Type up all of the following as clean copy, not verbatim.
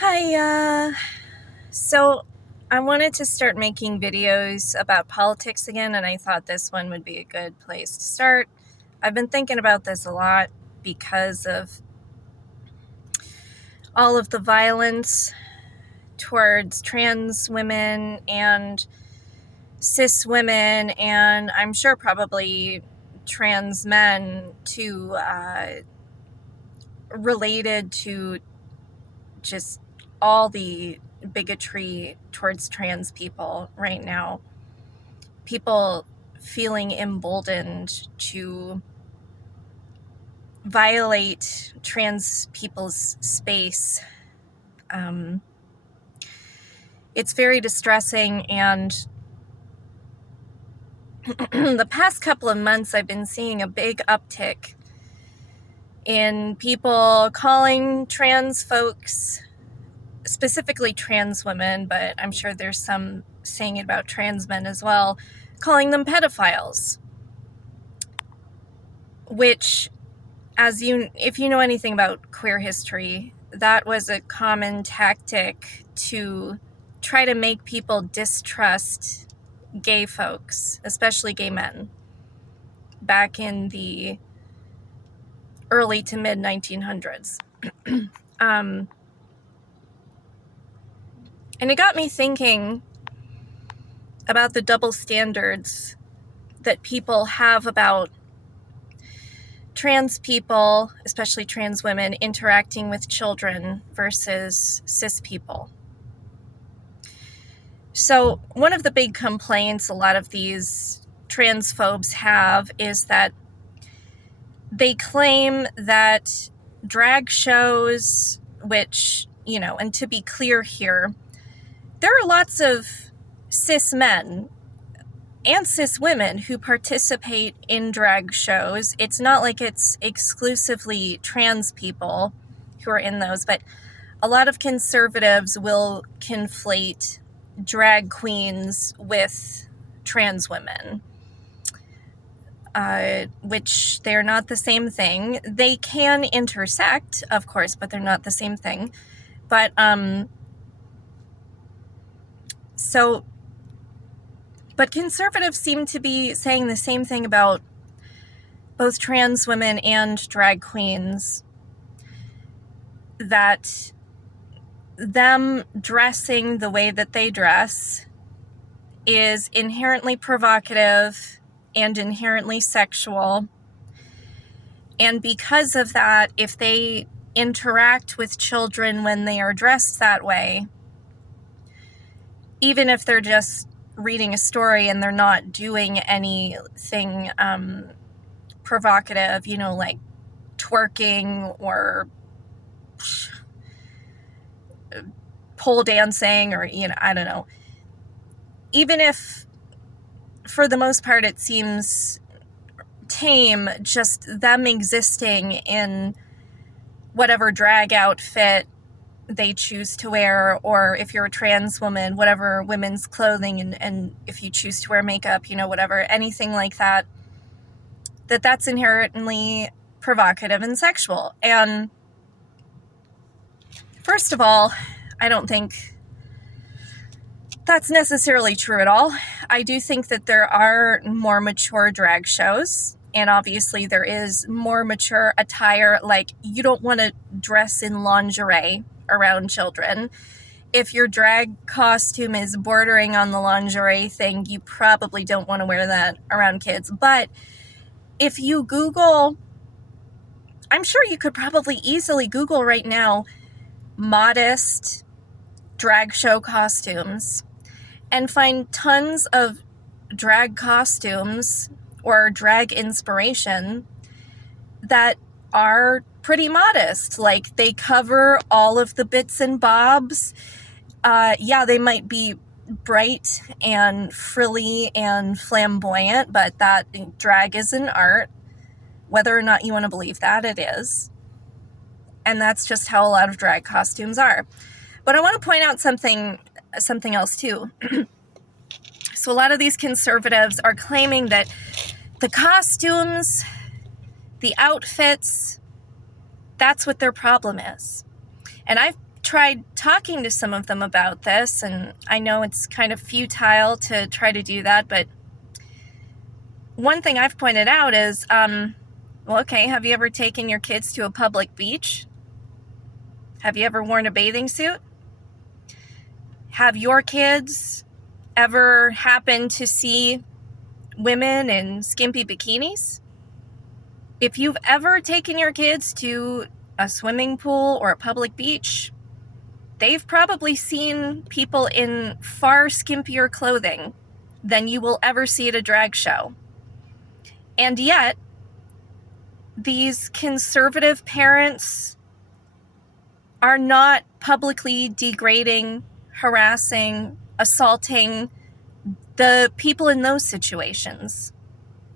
Hi, so I wanted to start making videos about politics again, and I thought this one would be a good place to start. I've been thinking about this a lot because of all of the violence towards trans women and cis women, and I'm sure probably trans men too, related to just all the bigotry towards trans people right now. People feeling emboldened to violate trans people's space. It's very distressing, and the past couple of months I've been seeing a big uptick in people calling trans folks, specifically trans women, but I'm sure there's some saying it about trans men as well, calling them pedophiles, which, if you know anything about queer history, that was a common tactic to try to make people distrust gay folks, especially gay men, back in the early to mid 1900s. And it got me thinking about the double standards that people have about trans people, especially trans women, interacting with children versus cis people. So one of the big complaints a lot of these transphobes have is that they claim that drag shows, which, and to be clear here, there are lots of cis men and cis women who participate in drag shows. It's not like it's exclusively trans people who are in those, but a lot of conservatives will conflate drag queens with trans women, which they're not the same thing. They can intersect, of course, but they're not the same thing. But conservatives seem to be saying the same thing about both trans women and drag queens, that them dressing the way that they dress is inherently provocative and inherently sexual. And because of that, if they interact with children when they are dressed that way, even if they're just reading a story and they're not doing anything provocative, like twerking or pole dancing or, I don't know. Even if, for the most part, it seems tame, just them existing in whatever drag outfit they choose to wear, or if you're a trans woman, whatever women's clothing, and if you choose to wear makeup, whatever, anything like that, that's inherently provocative and sexual. And first of all, I don't think that's necessarily true at all. I do think that there are more mature drag shows, and obviously there is more mature attire. Like, you don't want to dress in lingerie around children. If your drag costume is bordering on the lingerie thing, you probably don't want to wear that around kids. But if you Google, I'm sure you could probably easily Google right now, modest drag show costumes, and find tons of drag costumes or drag inspiration that are pretty modest. Like, they cover all of the bits and bobs. They might be bright and frilly and flamboyant, but that drag is an art. Whether or not you want to believe that, it is. And that's just how a lot of drag costumes are. But I want to point out something else too. So a lot of these conservatives are claiming that the costumes, the outfits, that's what their problem is. And I've tried talking to some of them about this, and I know it's kind of futile to try to do that, but one thing I've pointed out is, well, okay, have you ever taken your kids to a public beach? Have you ever worn a bathing suit? Have your kids ever happened to see women in skimpy bikinis? If you've ever taken your kids to a swimming pool or a public beach, they've probably seen people in far skimpier clothing than you will ever see at a drag show. And yet, these conservative parents are not publicly degrading, harassing, assaulting the people in those situations,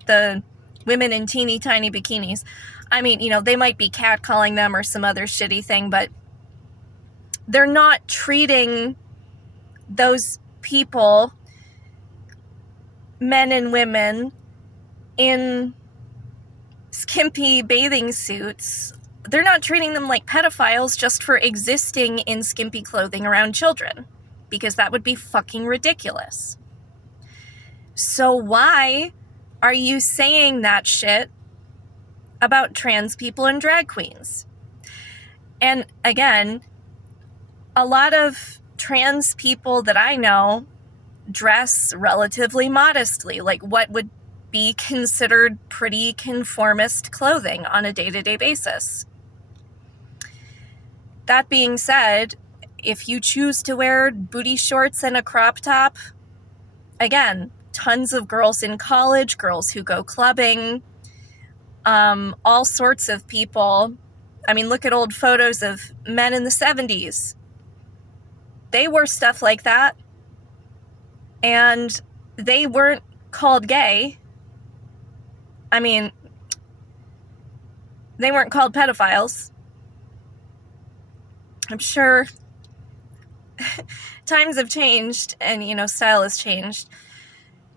the women in teeny tiny bikinis. I mean, they might be catcalling them or some other shitty thing, but they're not treating those people, men and women, in skimpy bathing suits. They're not treating them like pedophiles just for existing in skimpy clothing around children, because that would be fucking ridiculous. So why are you saying that shit about trans people and drag queens? And again, a lot of trans people that I know dress relatively modestly, like what would be considered pretty conformist clothing on a day-to-day basis. That being said, if you choose to wear booty shorts and a crop top, again, tons of girls in college, girls who go clubbing, all sorts of people. I mean, look at old photos of men in the 70s. They wore stuff like that, and they weren't called gay. I mean, they weren't called pedophiles. I'm sure times have changed and, style has changed.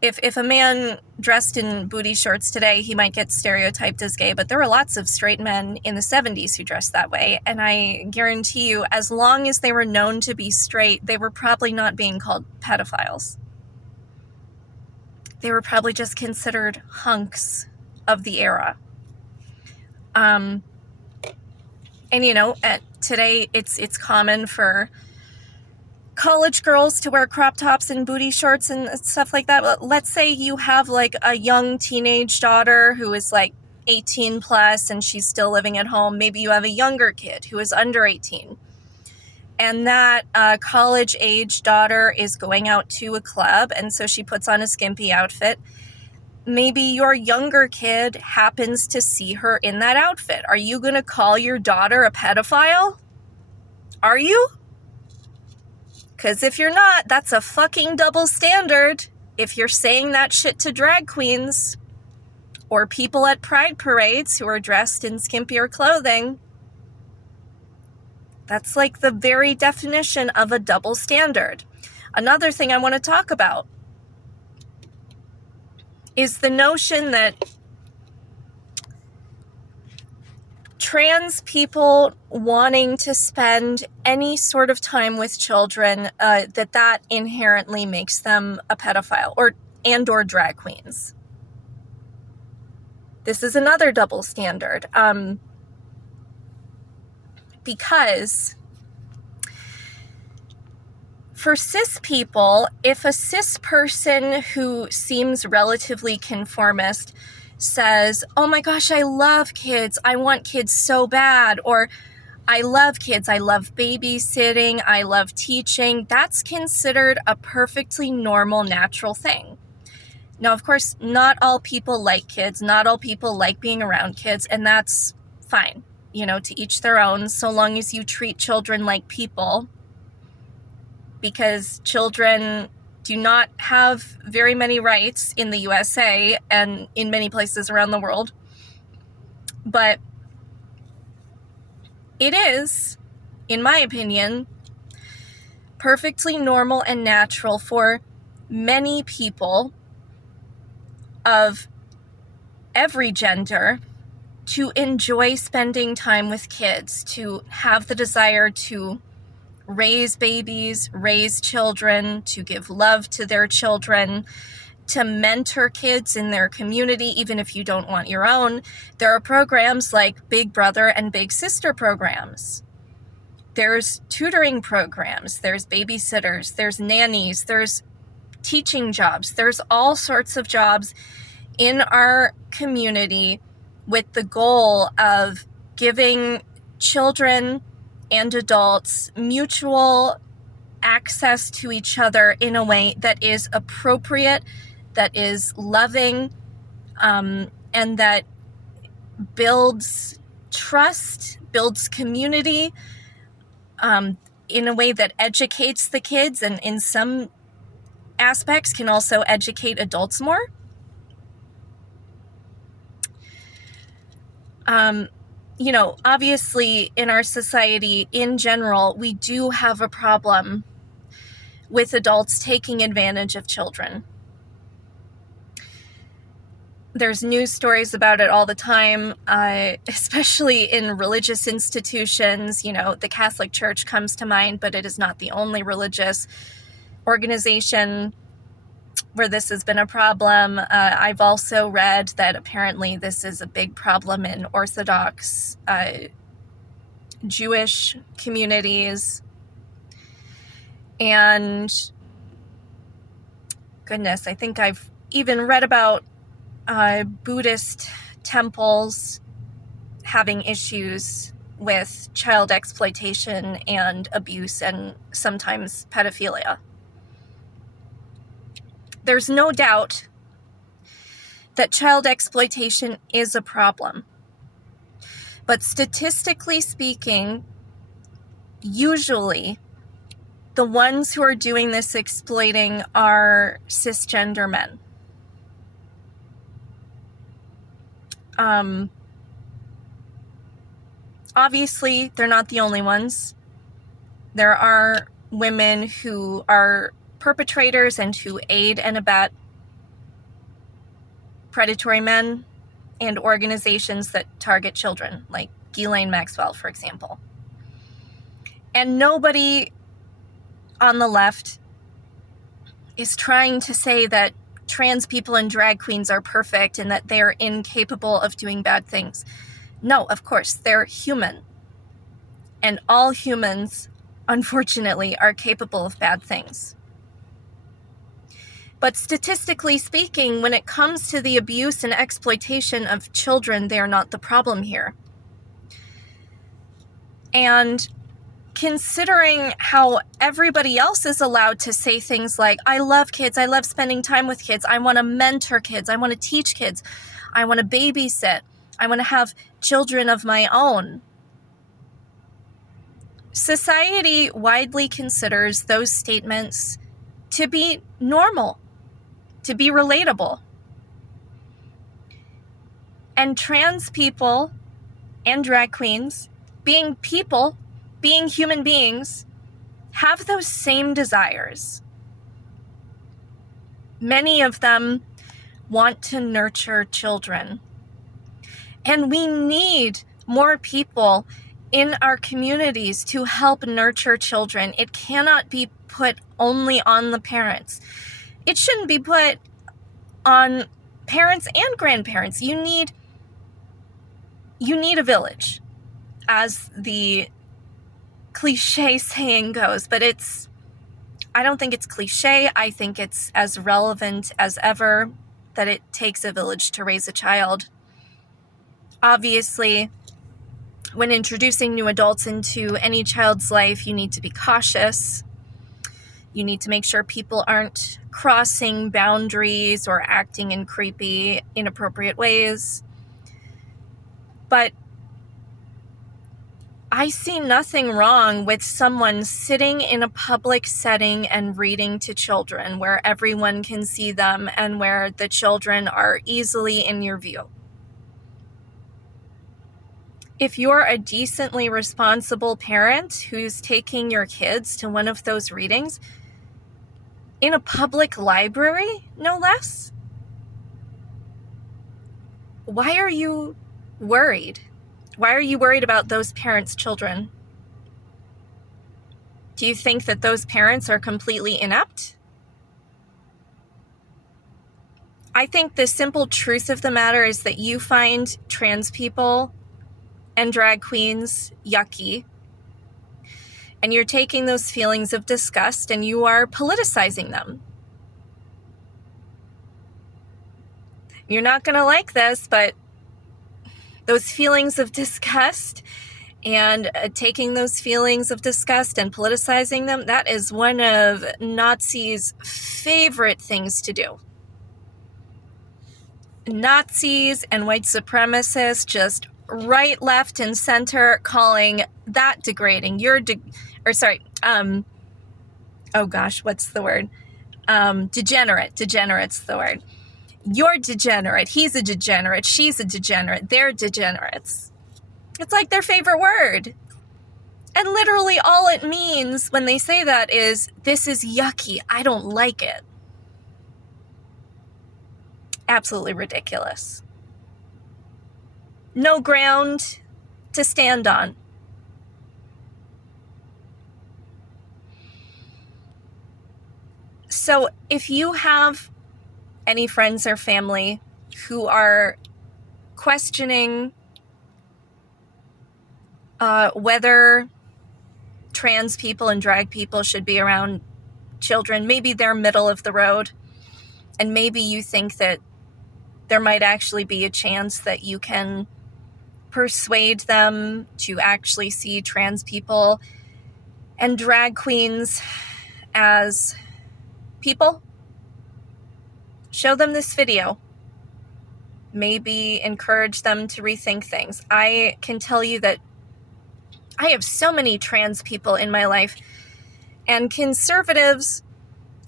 If a man dressed in booty shorts today, he might get stereotyped as gay, but there were lots of straight men in the 70s who dressed that way, and I guarantee you, as long as they were known to be straight, they were probably not being called pedophiles. They were probably just considered hunks of the era. And today it's common for college girls to wear crop tops and booty shorts and stuff like that. Let's say you have like a young teenage daughter who is like 18 plus and she's still living at home. Maybe you have a younger kid who is under 18. And that college age daughter is going out to a club, and so she puts on a skimpy outfit. Maybe your younger kid happens to see her in that outfit. Are you going to call your daughter a pedophile? Are you? Because if you're not, that's a fucking double standard. If you're saying that shit to drag queens or people at pride parades who are dressed in skimpier clothing, that's like the very definition of a double standard. Another thing I want to talk about is the notion that trans people wanting to spend any sort of time with children, that inherently makes them a pedophile or drag queens. This is another double standard. Because for cis people, if a cis person who seems relatively conformist says, oh my gosh, I love kids, I want kids so bad, or I love kids, I love babysitting, I love teaching, that's considered a perfectly normal, natural thing. Now, of course, not all people like kids, not all people like being around kids, and that's fine. To each their own, so long as you treat children like people, because children do not have very many rights in the USA and in many places around the world. But it is, in my opinion, perfectly normal and natural for many people of every gender to enjoy spending time with kids, to have the desire to raise babies, raise children, to give love to their children, to mentor kids in their community, even if you don't want your own. There are programs like Big Brother and Big Sister programs. There's tutoring programs, there's babysitters, there's nannies, there's teaching jobs. There's all sorts of jobs in our community with the goal of giving children and adults mutual access to each other in a way that is appropriate, that is loving, and that builds trust, builds community, in a way that educates the kids, and in some aspects can also educate adults more. Obviously in our society in general, we do have a problem with adults taking advantage of children. There's news stories about it all the time, especially in religious institutions. The Catholic Church comes to mind, but it is not the only religious organization where this has been a problem. I've also read that apparently this is a big problem in Orthodox Jewish communities. And goodness, I think I've even read about Buddhist temples having issues with child exploitation and abuse and sometimes pedophilia. There's no doubt that child exploitation is a problem. But statistically speaking, usually the ones who are doing this exploiting are cisgender men. Obviously, they're not the only ones. There are women who are perpetrators and who aid and abet predatory men and organizations that target children, like Ghislaine Maxwell, for example. And nobody on the left is trying to say that trans people and drag queens are perfect and that they're incapable of doing bad things. No, of course, they're human. And all humans, unfortunately, are capable of bad things. But statistically speaking, when it comes to the abuse and exploitation of children, they are not the problem here. And considering how everybody else is allowed to say things like, I love kids, I love spending time with kids, I want to mentor kids, I want to teach kids, I want to babysit, I want to have children of my own. Society widely considers those statements to be normal, to be relatable. And trans people and drag queens, being people, being human beings, have those same desires. Many of them want to nurture children. And we need more people in our communities to help nurture children. It cannot be put only on the parents. It shouldn't be put on parents and grandparents. You need a village, as the cliche saying goes, but I don't think it's cliche. I think it's as relevant as ever, that it takes a village to raise a child. Obviously, when introducing new adults into any child's life, you need to be cautious. You need to make sure people aren't crossing boundaries or acting in creepy, inappropriate ways. But I see nothing wrong with someone sitting in a public setting and reading to children where everyone can see them and where the children are easily in your view. If you're a decently responsible parent who's taking your kids to one of those readings, in a public library, no less, why are you worried? Why are you worried about those parents' children? Do you think that those parents are completely inept? I think the simple truth of the matter is that you find trans people and drag queens yucky, and you're taking those feelings of disgust and you are politicizing them. You're not going to like this, but those feelings of disgust and taking those feelings of disgust and politicizing them, that is one of Nazis' favorite things to do. Nazis and white supremacists just right, left, and center calling that degrading. Oh gosh, what's the word? Degenerate. Degenerate's the word. You're degenerate. He's a degenerate. She's a degenerate. They're degenerates. It's like their favorite word. And literally all it means when they say that is, this is yucky. I don't like it. Absolutely ridiculous. No ground to stand on. So if you have any friends or family who are questioning whether trans people and drag people should be around children, maybe they're middle of the road, and maybe you think that there might actually be a chance that you can persuade them to actually see trans people and drag queens as people, show them this video. Maybe encourage them to rethink things. I can tell you that I have so many trans people in my life, and conservatives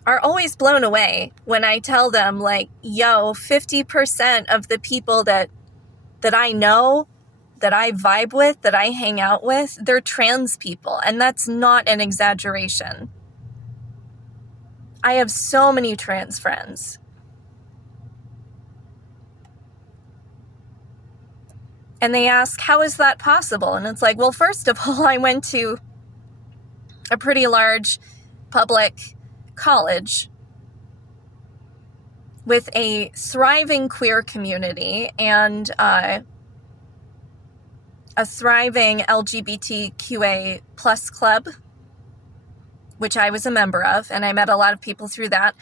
are always blown away when I tell them, like, yo, 50% of the people that I know, that I vibe with, that I hang out with, they're trans people. And that's not an exaggeration. I have so many trans friends. And they ask, how is that possible? And it's like, well, first of all, I went to a pretty large public college with a thriving queer community and a thriving LGBTQA plus club, which I was a member of, and I met a lot of people through that.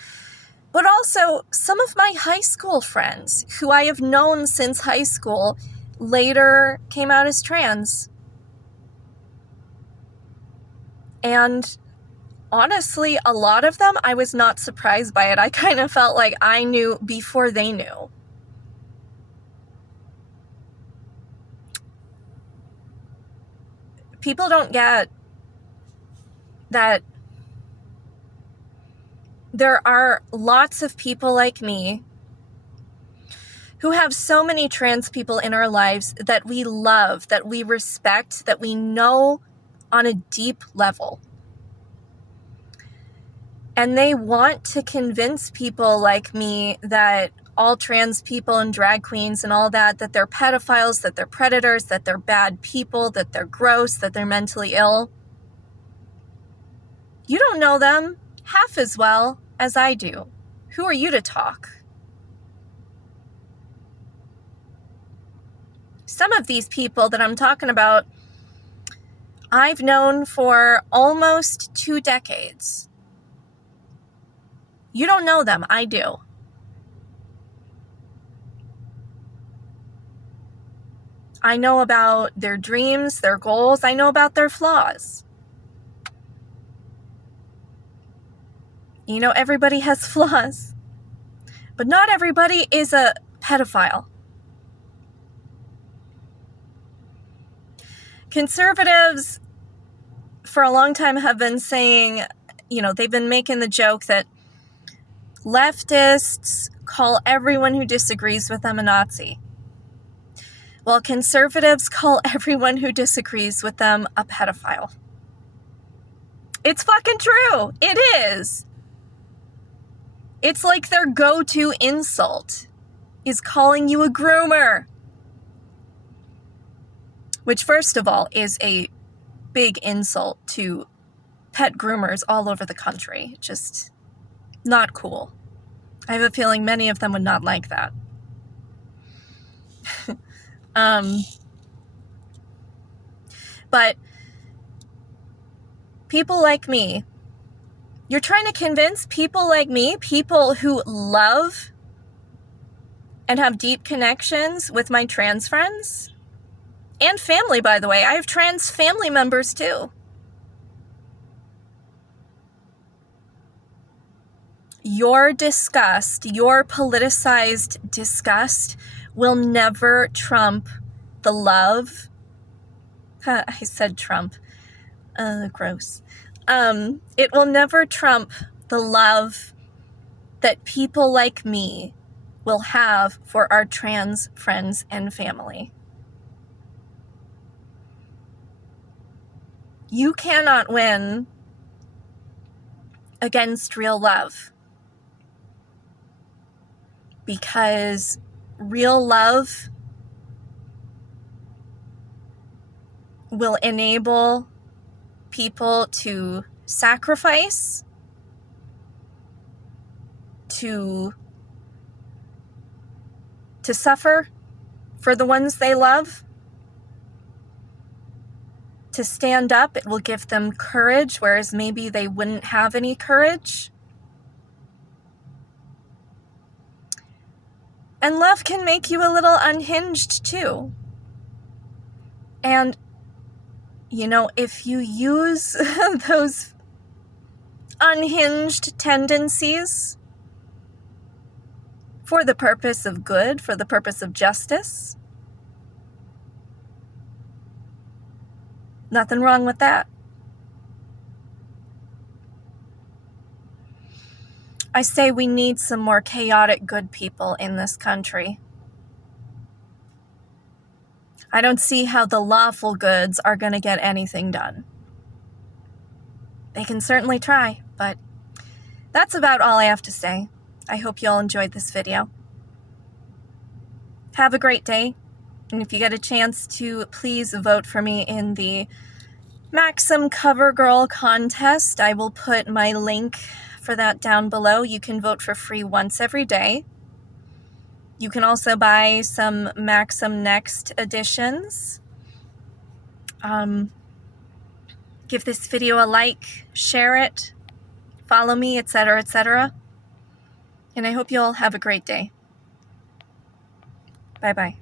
But also some of my high school friends who I have known since high school later came out as trans. And honestly, a lot of them, I was not surprised by it. I kind of felt like I knew before they knew. People don't get that there are lots of people like me who have so many trans people in our lives that we love, that we respect, that we know on a deep level. And they want to convince people like me that all trans people and drag queens and all that they're pedophiles, that they're predators, that they're bad people, that they're gross, that they're mentally ill. You don't know them half as well as I do. Who are you to talk? Some of these people that I'm talking about, I've known for almost 2 decades. You don't know them, I do. I know about their dreams, their goals. I know about their flaws. You know, everybody has flaws. But not everybody is a pedophile. Conservatives, for a long time, have been saying, they've been making the joke that leftists call everyone who disagrees with them a Nazi. Well, conservatives call everyone who disagrees with them a pedophile. It's fucking true. It is. It's like their go-to insult is calling you a groomer. Which, first of all, is a big insult to pet groomers all over the country. Just not cool. I have a feeling many of them would not like that. But people like me, you're trying to convince people like me, people who love and have deep connections with my trans friends and family, by the way. I have trans family members too. Your disgust, your politicized disgust will never trump the love. I said Trump. Gross. It will never trump the love that people like me will have for our trans friends and family. You cannot win against real love, because real love will enable people to sacrifice, to suffer for the ones they love, to stand up. It will give them courage, whereas maybe they wouldn't have any courage. And love can make you a little unhinged too. And, you know, if you use those unhinged tendencies for the purpose of good, for the purpose of justice, nothing wrong with that. I say we need some more chaotic good people in this country. I don't see how the lawful goods are going to get anything done. They can certainly try, but that's about all I have to say. I hope you all enjoyed this video. Have a great day, and if you get a chance to, please vote for me in the Maxim Covergirl contest. I will put my link for that down below. You can vote for free once every day. You can also buy some Maxim Next editions. Give this video a like, share it, follow me, etc., etc. And I hope you all have a great day. Bye-bye.